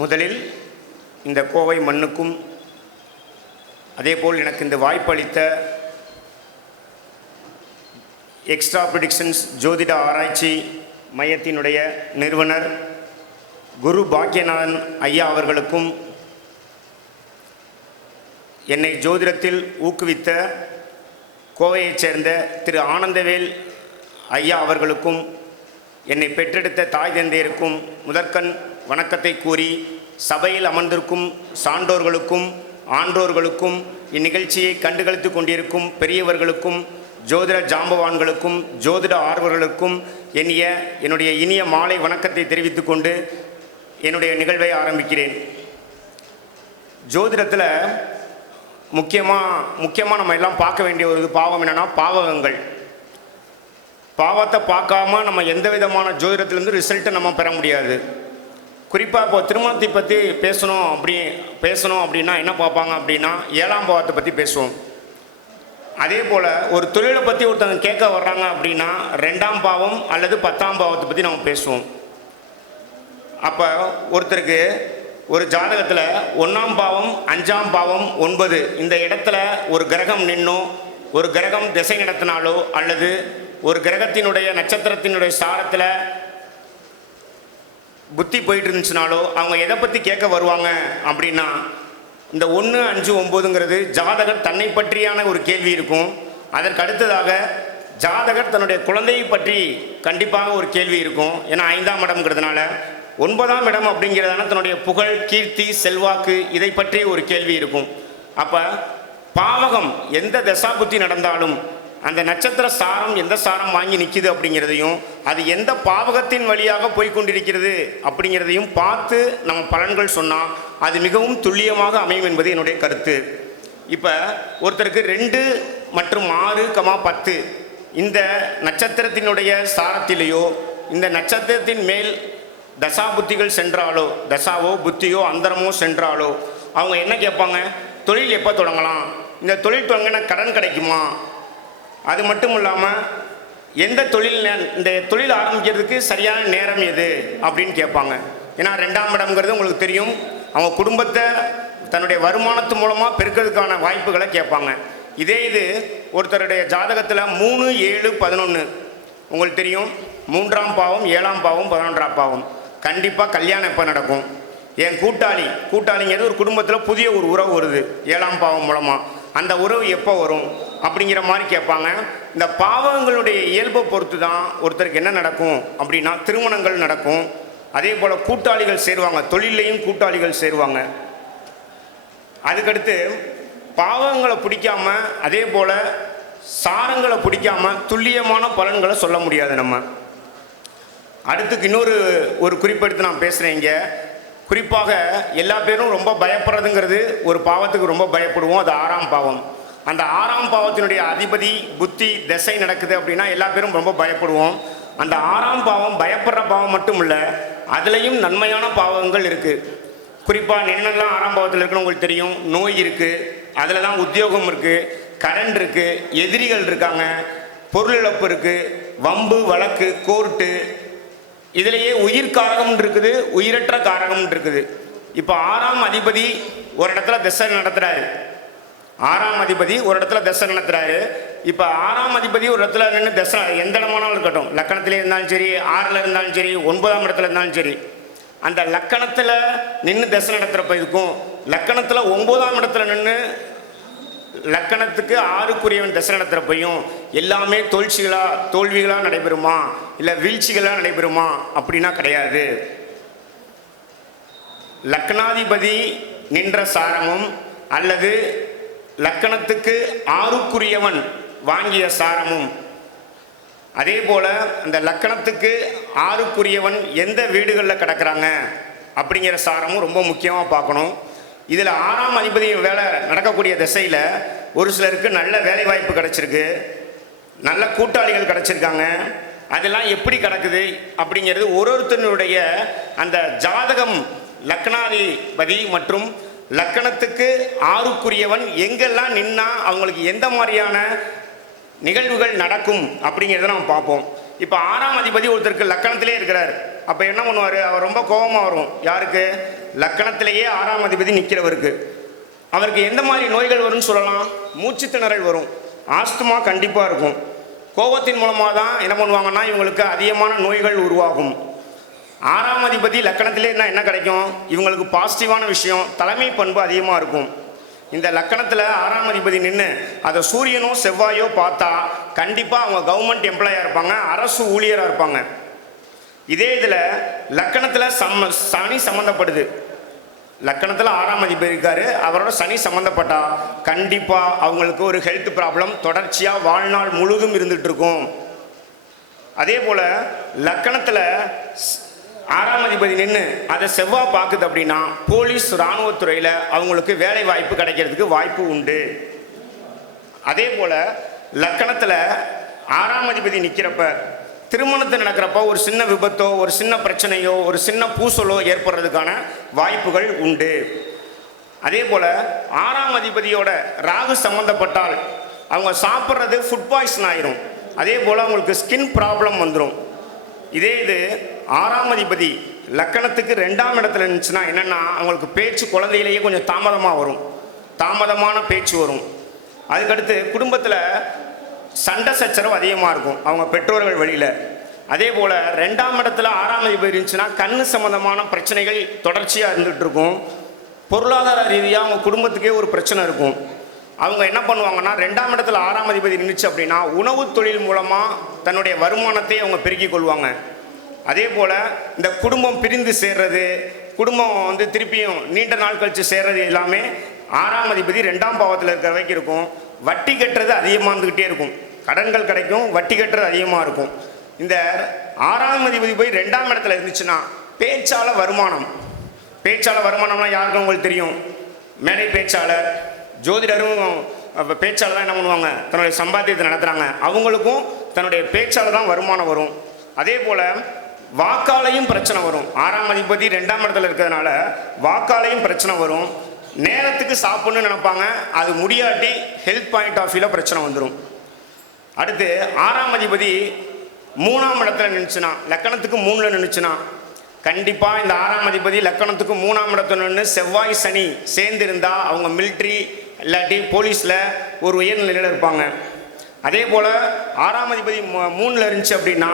முதலில் இந்த கோவை மண்ணுக்கும் அதேபோல் எனக்கு இந்த வாய்ப்பளித்த எக்ஸ்ட்ரா ப்ரிடிக்ஷன்ஸ் ஜோதிட ஆராய்ச்சி மையத்தினுடைய நிறுவனர் குரு பாக்கியநாதன் ஐயா அவர்களுக்கும், என்னை ஜோதிடத்தில் ஊக்குவித்த கோவையைச் சேர்ந்த திரு ஆனந்தவேல் ஐயா அவர்களுக்கும், என்னை பெற்றெடுத்த தாய் தந்தையருக்கும் முதற்கண் வணக்கத்தை கூறி, சபையில் அமர்ந்திருக்கும் சான்றோர்களுக்கும் ஆன்றோர்களுக்கும் இந்நிகழ்ச்சியை கண்டுகளித்து கொண்டிருக்கும் பெரியவர்களுக்கும் ஜோதிட ஜாம்பவான்களுக்கும் ஜோதிட ஆர்வலர்களுக்கும் என்னுடைய இனிய மாலை வணக்கத்தை தெரிவித்துக் கொண்டு என்னுடைய நிகழ்வை ஆரம்பிக்கிறேன். ஜோதிடத்தில் முக்கியமாக நம்ம எல்லாம் பார்க்க வேண்டிய ஒரு பாவம் என்னென்னா பாவகங்கள். பாவத்தை பார்க்காம நம்ம எந்த விதமான ஜோதிடத்துலேருந்து ரிசல்ட்டை நம்ம பெற முடியாது. குறிப்பாக இப்போ திருமணத்தை பற்றி பேசணும் அப்படின்னா என்ன பார்ப்பாங்க அப்படின்னா 7ஆம் பாவத்தை பற்றி பேசுவோம். அதே போல் ஒரு தொழிலை பற்றி ஒருத்தவங்க கேட்க வர்றாங்க அப்படின்னா 2ஆம் பாவம் அல்லது 10ஆம் பாவத்தை பற்றி நம்ம பேசுவோம். அப்போ ஒருத்தருக்கு ஒரு ஜாதகத்தில் 1ஆம் பாவம் 5ஆம் பாவம் 9 இந்த இடத்துல ஒரு கிரகம் நின்னோ, ஒரு கிரகம் திசை நடத்தினாலோ, அல்லது ஒரு கிரகத்தினுடைய நட்சத்திரத்தினுடைய சாரத்தில் புத்தி போயிட்டு இருந்துச்சுனாலோ அவங்க எதை பற்றி கேட்க வருவாங்க அப்படின்னா, இந்த 1, 5, 9ங்கிறது ஜாதகர் தன்னை பற்றியான ஒரு கேள்வி இருக்கும். அதற்கு அடுத்ததாக ஜாதகர் தன்னுடைய குழந்தையை பற்றி கண்டிப்பாக ஒரு கேள்வி இருக்கும். ஏன்னா 5ஆம் இடம்ங்கிறதுனால 9ஆம் இடம் அப்படிங்கிறதான தன்னுடைய புகழ், கீர்த்தி, செல்வாக்கு இதை பற்றி ஒரு கேள்வி இருக்கும். அப்போ பாவகம் எந்த தசாபுத்தி நடந்தாலும் அந்த நட்சத்திர சாரம் எந்த சாரம் வாங்கி நிற்கிது அப்படிங்கிறதையும், அது எந்த பாவகத்தின் வழியாக போய்கொண்டிருக்கிறது அப்படிங்கிறதையும் பார்த்து நம்ம பலன்கள் சொன்னால் அது மிகவும் துல்லியமாக அமையும் என்பது என்னுடைய கருத்து. இப்போ ஒருத்தருக்கு 2 மற்றும் 6, 10 இந்த நட்சத்திரத்தினுடைய சாரத்திலேயோ, இந்த நட்சத்திரத்தின் மேல் தசாபுத்திகள் சென்றாலோ, தசாவோ புத்தியோ அந்தரமோ சென்றாலோ அவங்க என்ன கேட்பாங்க, தொழில் எப்போ தொடங்கலாம், இந்த தொழில் தொடங்கின கடன் கிடைக்குமா, அது மட்டும் இல்லாமல் எந்த இந்த தொழில் ஆரம்பிக்கிறதுக்கு சரியான நேரம் எது அப்படின்னு கேட்பாங்க. ஏன்னா 2ஆம் இடம்ங்கிறது உங்களுக்கு தெரியும், அவங்க குடும்பத்தை தன்னுடைய வருமானத்து மூலமாக பெருக்கிறதுக்கான வாய்ப்புகளை கேட்பாங்க. இது ஒருத்தருடைய ஜாதகத்தில் 3, 7, 11 உங்களுக்கு தெரியும், 3ஆம் பாவம், 7ஆம் பாவம், 11ஆம் பாவம் கண்டிப்பாக கல்யாணம் எப்போ நடக்கும். என் கூட்டாளிங்கிறது ஒரு குடும்பத்தில் புதிய ஒரு உறவு வருது 7ஆம் பாவம் மூலமாக, அந்த உறவு எப்போ வரும் அப்படிங்கிற மாதிரி கேட்பாங்க. இந்த பாவங்களுடைய இயல்பை பொறுத்து தான் ஒருத்தருக்கு என்ன நடக்கும் அப்படின்னா திருமணங்கள் நடக்கும். அதே போல் கூட்டாளிகள் சேருவாங்க, தொழிலையும் கூட்டாளிகள் சேருவாங்க. அதுக்கடுத்து பாவங்களை பிடிக்காம, அதே போல் சாரங்களை பிடிக்காம துல்லியமான பலன்களை சொல்ல முடியாது நம்ம. அடுத்துக்கு இன்னொரு குறிப்பெடுத்து நான் பேசுகிறேன். இங்கே குறிப்பாக எல்லா பேரும் ரொம்ப பயப்படுறதுங்கிறது ஒரு பாவத்துக்கு ரொம்ப பயப்படுவோம், அது 6ஆம் பாவம். அந்த 6ஆம் பாவத்தினுடைய அதிபதி புத்தி திசை நடக்குது அப்படின்னா எல்லா பேரும் ரொம்ப பயப்படுவோம். அந்த 6ஆம் பாவம் பயப்படுற பாவம் மட்டும் இல்லை, அதுலேயும் நன்மையான பாவங்கள் இருக்குது. குறிப்பாக என்னென்னலாம் 6ஆம் பாவத்தில் இருக்குன்னு உங்களுக்கு தெரியும். நோய் இருக்குது, அதில் தான் உத்தியோகம் இருக்குது, கடன் இருக்குது, எதிரிகள் இருக்காங்க, பொருள் இழப்பு இருக்குது, வம்பு வழக்கு, கோர்ட்டு, இதிலேயே உயிர் காரகம் இருக்குது, உயிரற்ற காரகம் இருக்குது. இப்போ 6ஆம் அதிபதி ஒரு இடத்துல திசை நடத்துகிறாரு, 6ஆம் அதிபதி ஒரு இடத்துல திசை நடத்துகிறாரு. இப்போ 6ஆம் அதிபதி ஒரு இடத்துல நின்று திசை எந்த இடமானாலும் இருக்கட்டும், லக்கணத்திலே இருந்தாலும் சரி, 6ல் இருந்தாலும் சரி, 9ஆம் இடத்துல இருந்தாலும் சரி, அந்த லக்கணத்தில் நின்று திசை நடத்துகிறப்ப இருக்கும். லக்கணத்தில் 9ஆம் இடத்துல நின்று லக்கணத்துக்கு 6க்குரியவன் திசை நடத்துகிறப்பையும் எல்லாமே தோல்விகளாக நடைபெறுமா, இல்லை வீழ்ச்சிகளாக நடைபெறுமா அப்படின்னா கிடையாது. லக்னாதிபதி நின்ற சாரமும் அல்லது லக்கணத்துக்கு 6க்குரியவன் வாங்கிய சாரமும், அதே போல் அந்த லக்கணத்துக்கு 6க்குரியவன் எந்த வீடுகளில் கிடக்கிறாங்க அப்படிங்கிற சாரமும் ரொம்ப முக்கியமாக பார்க்கணும். இதில் 6ஆம் அதிபதி வேலை நடக்கக்கூடிய திசையில் ஒரு சிலருக்கு நல்ல வேலை வாய்ப்பு கிடச்சிருக்கு, நல்ல கூட்டாளிகள் கிடச்சிருக்காங்க. அதெல்லாம் எப்படி கிடக்குது அப்படிங்கிறது ஒருத்தனுடைய அந்த ஜாதகம், லக்னாதிபதி மற்றும் லக்கணத்துக்கு 6க்குரியவன் எங்கெல்லாம் நின்னா அவங்களுக்கு எந்த மாதிரியான நிகழ்வுகள் நடக்கும் அப்படிங்கிறத நம்ம பார்ப்போம். இப்போ 6ஆம் அதிபதி ஒருத்தருக்கு லக்கணத்திலே இருக்கிறார். அப்போ என்ன பண்ணுவார், அவர் ரொம்ப கோபமாக வரும். யாருக்கு? லக்கணத்திலேயே 6ஆம் அதிபதி நிற்கிறவருக்கு அவருக்கு எந்த மாதிரி நோய்கள் வரும்னு சொல்லலாம்? மூச்சு திணறல் வரும், ஆஸ்துமா கண்டிப்பாக இருக்கும். கோபத்தின் மூலமாக தான் என்ன பண்ணுவாங்கன்னா இவங்களுக்கு அதிகமான நோய்கள் உருவாகும். 6ஆம் அதிபதி லக்கணத்திலே என்ன கிடைக்கும்? இவங்களுக்கு பாசிட்டிவான விஷயம், தலைமை பண்பு அதிகமாக இருக்கும். இந்த லக்கணத்தில் 6ஆம் அதிபதி நின்று அதை சூரியனோ செவ்வாயோ பார்த்தா கண்டிப்பாக அவங்க கவர்மெண்ட் எம்ப்ளாயாக இருப்பாங்க, அரசு ஊழியராக இருப்பாங்க. இதே இதில் லக்கணத்தில் சனி சம்மந்தப்படுது. லக்கணத்தில் 6ஆம் அதிபதி இருக்காரு, அவரோட சனி சம்மந்தப்பட்டா கண்டிப்பாக அவங்களுக்கு ஒரு ஹெல்த் ப்ராப்ளம் தொடர்ச்சியாக வாழ்நாள் முழுதும் இருந்துகிட்டு இருக்கும். அதே போல் லக்கணத்தில் 6ஆம் அதிபதி நின்று அதை செவ்வாய் பார்க்குது அப்படின்னா போலீஸ் இராணுவத்துறையில் அவங்களுக்கு வேலை வாய்ப்பு கிடைக்கிறதுக்கு வாய்ப்பு உண்டு. அதே போல் லக்கணத்தில் 6ஆம் அதிபதி நிற்கிறப்ப திருமணத்தை நடக்கிறப்ப ஒரு சின்ன விபத்தோ ஒரு சின்ன பிரச்சனையோ ஒரு சின்ன பூசலோ ஏற்படுறதுக்கான வாய்ப்புகள் உண்டு. அதே போல் 6ஆம் அதிபதியோட ராகு சம்மந்தப்பட்டால் அவங்க சாப்பிட்றது ஃபுட் பாய்சன் ஆயிரும். அதே போல் அவங்களுக்கு ஸ்கின் ப்ராப்ளம் வந்துடும். இதே இது 6ஆம் அதிபதி லக்கணத்துக்கு 2ஆம் இடத்துல இருந்துச்சுன்னா என்னென்னா அவங்களுக்கு பேச்சு குழந்தையிலேயே கொஞ்சம் தாமதமாக வரும், தாமதமான பேச்சு வரும். அதுக்கடுத்து குடும்பத்தில் சண்டை சச்சரவு அதிகமாக இருக்கும் அவங்க பெற்றோர்கள் வழியில். அதே போல் 2ஆம் இடத்துல 6ஆம் அதிபதி இருந்துச்சுன்னா கண்ணு சம்மந்தமான பிரச்சனைகள் தொடர்ச்சியாக இருந்துகிட்டு இருக்கும். பொருளாதார ரீதியாக அவங்க குடும்பத்துக்கே ஒரு பிரச்சனை இருக்கும். அவங்க என்ன பண்ணுவாங்கன்னா 2ஆம் இடத்துல 6ஆம் அதிபதி நின்றுச்சு அப்படின்னா உணவு தொழில் மூலமாக தன்னுடைய வருமானத்தை அவங்க பெருக்கிக் கொள்வாங்க. அதே போல் இந்த குடும்பம் பிரிந்து சேர்றது, குடும்பம் திருப்பியும் நீண்ட நாள் கழித்து சேர்றது எல்லாமே 6ஆம் அதிபதி 2ஆம் பாவத்தில் இருக்கிற வரைக்கும் இருக்கும். வட்டி கட்டுறது அதிகமாக இருந்துக்கிட்டே இருக்கும், கடன்கள் கிடைக்கும், வட்டி கட்டுறது அதிகமாக இருக்கும். இந்த 6ஆம் அதிபதி போய் 2ஆம் இடத்துல இருந்துச்சுன்னா பேச்சாளர் வருமானம். பேச்சாளர் வருமானம்னா யாருக்கும் உங்களுக்கு தெரியும், மேடை பேச்சாளர், ஜோதிடரும் பேச்சாளர் தான் என்ன பண்ணுவாங்க தன்னுடைய சம்பாத்தியத்தை நடத்துகிறாங்க, அவங்களுக்கும் தன்னுடைய பேச்சாளர் தான் வருமானம் வரும். அதே போல் வாக்காலையும் பிரச்சனை வரும். 6ஆம் அதிபதி 2ஆம் இடத்துல இருக்கிறதுனால வாக்காலையும் பிரச்சனை வரும். நேரத்துக்கு சாப்பிட்ணுன்னு நினைப்பாங்க, அது முடியாட்டி ஹெல்த் பாயிண்ட் ஆஃப் வியூவில் பிரச்சனை வந்துடும். அடுத்து 6ஆம் அதிபதி 3ஆம் இடத்துல நின்றுச்சுன்னா லக்கணத்துக்கு 3ல் நின்றுச்சுன்னா கண்டிப்பாக இந்த 6ஆம் அதிபதி லக்கணத்துக்கு 3ஆம் இடத்துல நின்று செவ்வாய் சனி சேர்ந்து இருந்தால் அவங்க மிலிட்ரி இல்லாட்டி போலீஸில் ஒரு உயர்நிலையில் இருப்பாங்க. அதே போல் 6ஆம் அதிபதி 3ல் இருந்துச்சு அப்படின்னா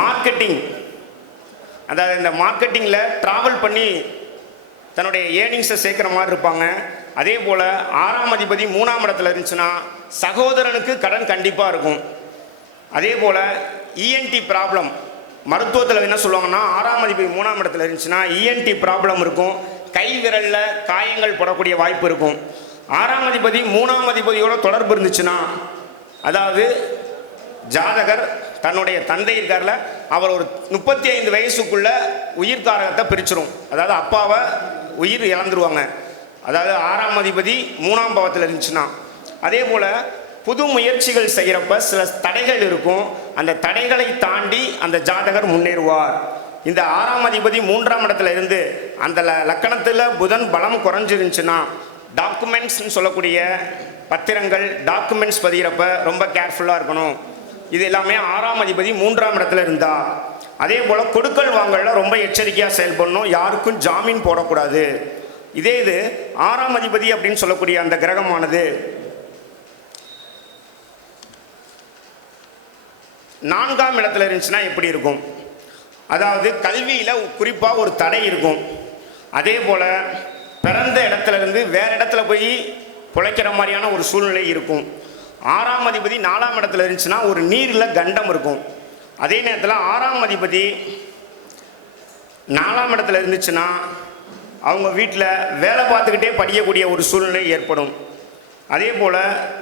மார்க்கெட்டிங், அதாவது இந்த மார்க்கெட்டிங்கில் ட்ராவல் பண்ணி தன்னுடைய ஏர்னிங்ஸை சேர்க்குற மாதிரி இருப்பாங்க. அதே போல் 6ஆம் அதிபதி 3ஆம் இடத்துல இருந்துச்சுன்னா சகோதரனுக்கு கடன் கண்டிப்பாக இருக்கும். அதே போல் இஎன்டி ப்ராப்ளம், மருத்துவத்தில் என்ன சொல்லுவாங்கன்னா 6ஆம் அதிபதி 3ஆம் இடத்துல இருந்துச்சுன்னா இஎன்டி ப்ராப்ளம் இருக்கும், கை விரலில் காயங்கள் போடக்கூடிய வாய்ப்பு இருக்கும். 6ஆம் அதிபதி 3ஆம் அதிபதியோட தொடர்பு இருந்துச்சுன்னா, அதாவது ஜாதகர் தன்னுடைய தந்தை இருக்கார்ல அவர் ஒரு 35 வயசுக்குள்ள உயிர்காரகத்தை பிரிச்சிரும், அதாவது அப்பாவை உயிர் இழந்துருவாங்க. அதாவது 6ஆம் அதிபதி 3ஆம் பாவத்தில் இருந்துச்சுன்னா. அதே போல் புது முயற்சிகள் செய்கிறப்ப சில தடைகள் இருக்கும், அந்த தடைகளை தாண்டி அந்த ஜாதகர் முன்னேறுவார். இந்த 6ஆம் அதிபதி 3ஆம் இடத்துல இருந்து அந்த லக்கணத்தில் புதன் பலம் குறைஞ்சிருந்துச்சுன்னா டாக்குமெண்ட்ஸ்ன்னு சொல்லக்கூடிய பத்திரங்கள் டாக்குமெண்ட்ஸ் பதிகிறப்ப ரொம்ப கேர்ஃபுல்லாக இருக்கணும். இது எல்லாமே 6ஆம் அதிபதி 3ஆம் இடத்துல இருந்தா. அதே போல் கொடுக்கல் வாங்கல ரொம்ப எச்சரிக்கையாக செயல்படணும், யாருக்கும் ஜாமீன் போடக்கூடாது. இதே இது 6ஆம் அதிபதி அப்படின்னு சொல்லக்கூடிய அந்த கிரகமானது 4ஆம் இடத்துல இருந்துச்சுன்னா எப்படி இருக்கும்? அதாவது கல்வியில் குறிப்பாக ஒரு தடை இருக்கும். அதே போல் பிறந்த இடத்துல இருந்து வேறு இடத்துல போய் பிழைக்கிற மாதிரியான ஒரு சூழ்நிலை இருக்கும். 6ஆம் அதிபதி 4ஆம் இடத்துல இருந்துச்சுன்னா ஒரு நீரில் கண்டம் இருக்கும். அதே நேரத்தில் 6ஆம் அதிபதி 4ஆம் இடத்துல இருந்துச்சுன்னா அவங்க வீட்டில் வேலை பார்த்துக்கிட்டே படிக்கக்கூடிய ஒரு சூழ்நிலை ஏற்படும். அதே போல்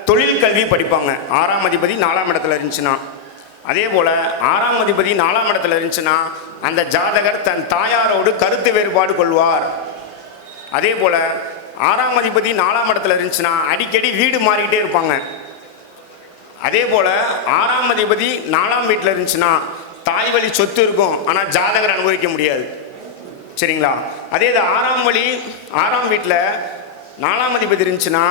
தொழில் கல்வி படிப்பாங்க 6ஆம் அதிபதி 4ஆம் இடத்துல இருந்துச்சுன்னா. அதே போல் 6ஆம் அதிபதி 4ஆம் இடத்துல இருந்துச்சுன்னா அந்த ஜாதகர் தன் தாயாரோடு கருத்து வேறுபாடு கொள்வார். அதே போல் 6ஆம் அதிபதி 4ஆம் இடத்துல இருந்துச்சுன்னா அடிக்கடி வீடு மாறிக்கிட்டே இருப்பாங்க. அதே போல் 6ஆம் அதிபதி 4ஆம் வீட்டில் இருந்துச்சுன்னா தாய் வழி சொத்து இருக்கும், ஆனால் ஜாதகர் அனுபவிக்க முடியாது. சரிங்களா? அதே இது 6ஆம் வீட்டில் 4ஆம் அதிபதி இருந்துச்சுன்னா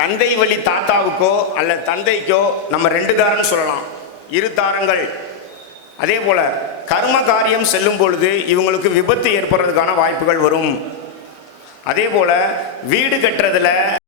தந்தை வழி தாத்தாவுக்கோ அல்ல தந்தைக்கோ நம்ம 2 தாரன்னு சொல்லலாம், 2 தாரங்கள். அதே போல் கர்ம காரியம் செல்லும் பொழுது இவங்களுக்கு விபத்து ஏற்படுறதுக்கான வாய்ப்புகள் வரும். அதே போல் வீடு கட்டுறதுல